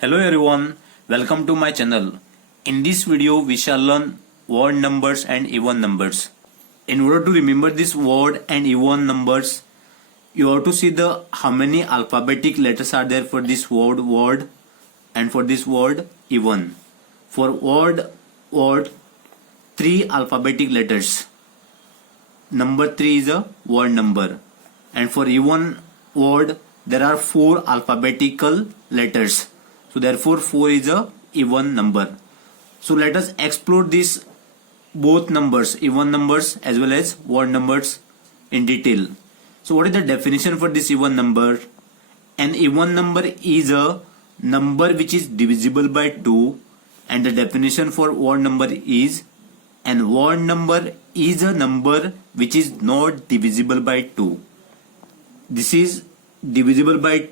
Hello everyone, welcome to my channel. In this video we shall learn odd numbers and even numbers. In order to remember this odd and even numbers, you have to see the how many alphabetic letters are there for this word and for this word even. For odd, 3 alphabetic letters. Number 3 is a odd number, and for even word there are 4 alphabetical letters. So therefore 4 is a even number. So let us explore this both numbers, even numbers as well as odd numbers, in detail. So what is the definition for this even number? An even number is a number which is divisible by 2, and the definition for odd number is an odd number is a number which is not divisible by 2. This is divisible by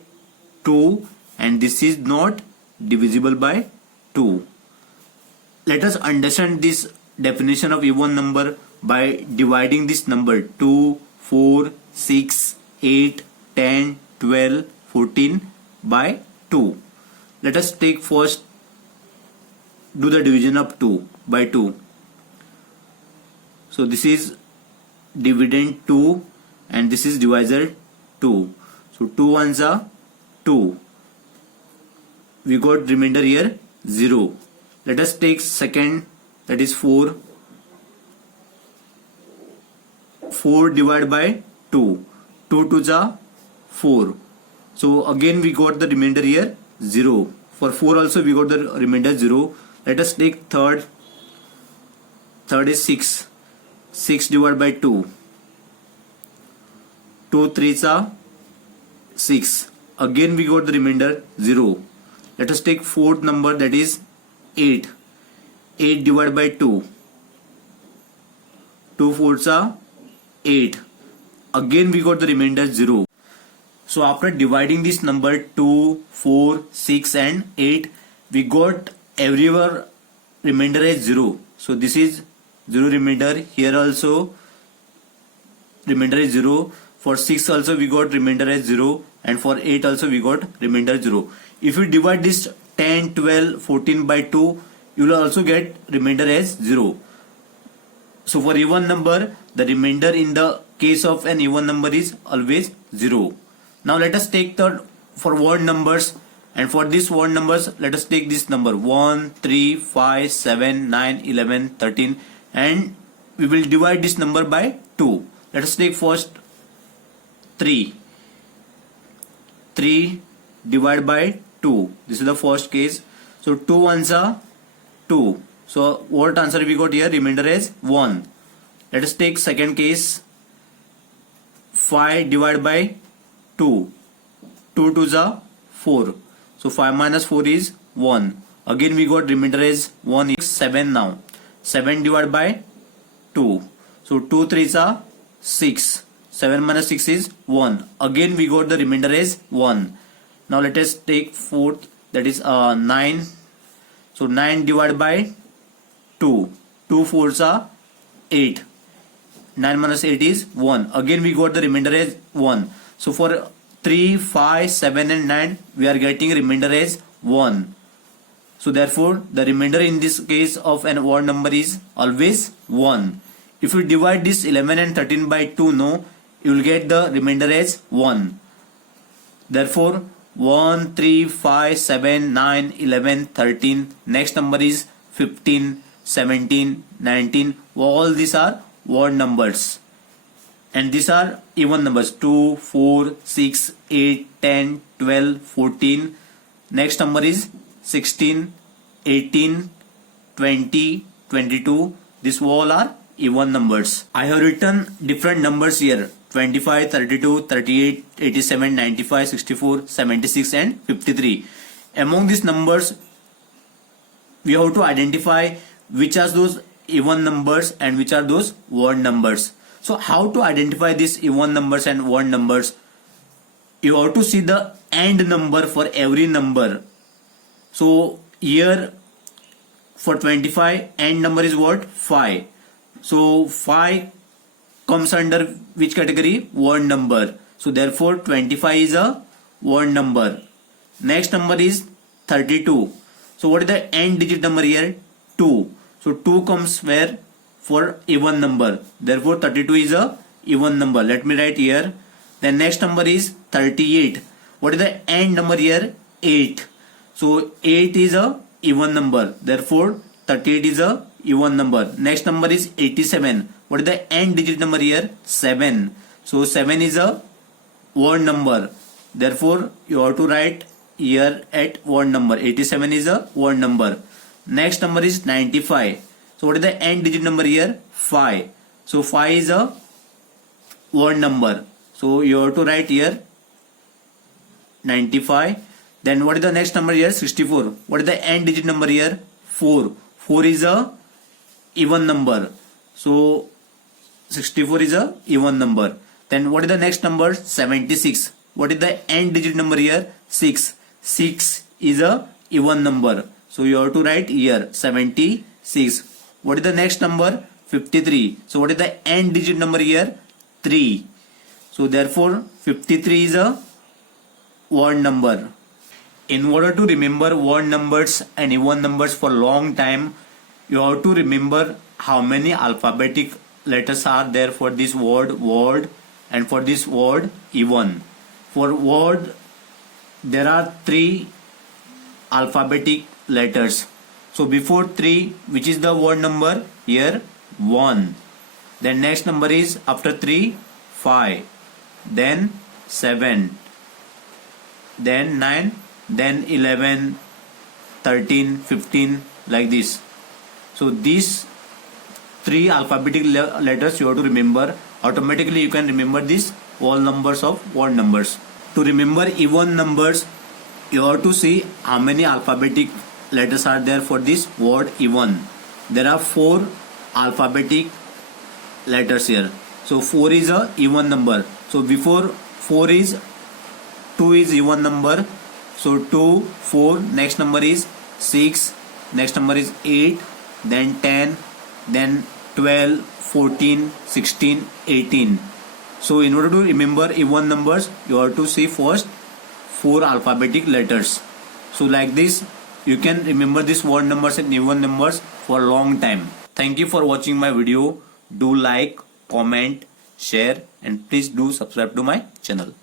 2 and this is not divisible by 2. Let us understand this definition of even number by dividing this number 2, 4, 6, 8, 10, 12, 14 by 2. Let us take first do the division of 2 by 2. So this is dividend 2 and this is divisor 2. So 2 ones are 2. We got remainder here 0. Let us take second, that is 4. 4 divided by 2. 2 2s are 4. So again we got the remainder here 0. For 4 also we got the remainder 0. Let us take third. Third is 6. 6 divided by 2. 2 3s are 6. Again we got the remainder 0. Let us take fourth number, that is 8. 8 divided by 2. 2 4s are 8. Again we got the remainder 0. So after dividing this number 2, 4, 6 and 8, we got everywhere remainder as 0. So this is 0 remainder. Here also remainder is 0. For 6 also we got remainder as 0, and for 8 also we got remainder 0. If you divide this 10, 12, 14 by 2, you will also get remainder as 0. So for even number, the remainder in the case of an even number is always 0. Now let us take the for odd numbers, and for this odd numbers let us take this number 1, 3, 5, 7, 9, 11, 13, and we will divide this number by 2. Let us take first 3. 3 divided by 2. This is the first case. So 2 ones are 2. So what answer we got here? Remainder is 1. Let us take second case. 5 divided by 2. 2 2s are 4. So 5 minus 4 is 1. Again we got remainder is 1 is 7 now. 7 divided by 2. So 2 3s are 6. 7 minus 6 is 1. Again we got the remainder is 1. Now let us take fourth, that is 9. So 9 divided by 2. 2 4s are 8. 9 minus 8 is 1. Again we got the remainder as 1. So for 3, 5, 7 and 9 we are getting remainder as 1. So therefore the remainder in this case of an odd number is always 1. If you divide this 11 and 13 by 2, no, you will get the remainder as 1. Therefore 1, 3, 5, 7, 9, 11, 13. Next number is 15, 17, 19. All these are odd numbers. And these are even numbers 2, 4, 6, 8, 10, 12, 14. Next number is 16, 18, 20, 22. These all are even numbers. I have written different numbers here: 25, 32, 38, 87, 95, 64, 76 and 53. Among these numbers, we have to identify which are those even numbers and which are those odd numbers. So how to identify these even numbers and odd numbers? You have to see the end number for every number. So here for 25, end number is what? 5. So 5 comes under which category? Odd number. So therefore 25 is a odd number. Next number is 32. So what is the end digit number here? 2. So 2 comes where? For even number. Therefore 32 is a even number. Let me write here. The next number is 38. What is the end number here? 8. So 8 is a even number. Therefore 38 is a even number. Next number is 87. What is the end digit number here? 7. So 7 is a odd number. Therefore you have to write here at odd number. 87 is a odd number. Next number is 95. So what is the end digit number here? 5. So 5 is a odd number. So you have to write here 95. Then what is the next number here? 64. What is the end digit number here? 4. 4 is a even number. So 64 is a even number. Then what is the next number? 76. What is the end digit number here? 6. 6 is a even number. So you have to write here 76. What is the next number? 53. So what is the end digit number here? 3. So therefore 53 is a odd number. In order to remember odd numbers and even numbers for long time, you have to remember how many alphabetic letters are there for this word and for this word even. For word there are 3 alphabetic letters. So before 3, which is the word number? Here 1. Then next number is after 3, 5. Then 7. Then 9. Then 11, 13, 15, like this. So these 3 alphabetic letters you have to remember. Automatically you can remember these all numbers of odd numbers. To remember even numbers, you have to see how many alphabetic letters are there for this word even. There are 4 alphabetic letters here. So 4 is a even number. So before 4 is 2 is even number. So 2, 4, next number is 6, next number is 8, then 10, then 12, 14, 16, 18. So in order to remember even numbers, you have to see first 4 alphabetic letters. So like this, you can remember these odd numbers and even numbers for a long time. Thank you for watching my video. Do like, comment, share, and please do subscribe to my channel.